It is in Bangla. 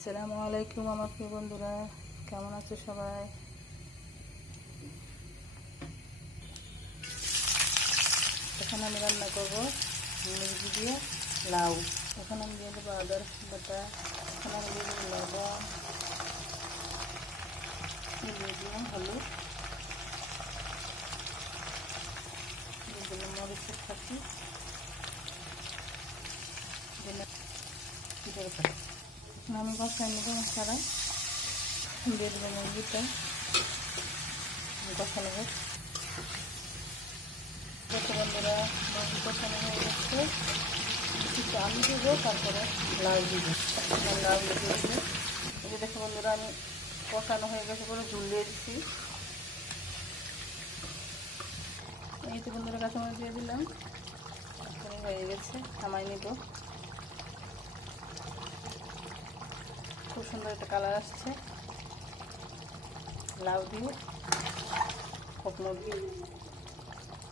আসসালামু আলাইকুম আমার প্রিয় বন্ধুরা, কেমন আছো সবাই? এখন আমি রান্না করব মুরগি দিয়ে লাউ। এখন আমি দিয়ে দেবো আদা রসুন বাটা, এখন আমি দিয়ে দেবো লবণ, দিয়ে দিলাম হলুদ, দিয়ে দিলাম মরিচের ফাঁকি, দিলাম জিরে পাতা। এখন আমি কষাই নেবো মশলা, দিয়ে দেবো মুরগিটা কষানো হোক। দেখো বন্ধুরা, মুরগি কষানো হয়ে গেছে, কিছু আলু দেবো, তারপরে লাউ দিব। লাউ দিয়ে দেবো। এই যে দেখো বন্ধুরা, আমি কষানো হয়ে গেছে করে ঝুল দিয়ে দিচ্ছি। এই তো বন্ধুরা, কাঁচামরিচ দিয়ে দিলাম, হয়ে গেছে, নামাই নিব। খুব সুন্দর একটা কালার আসছে লাউ দিয়ে মুরগি।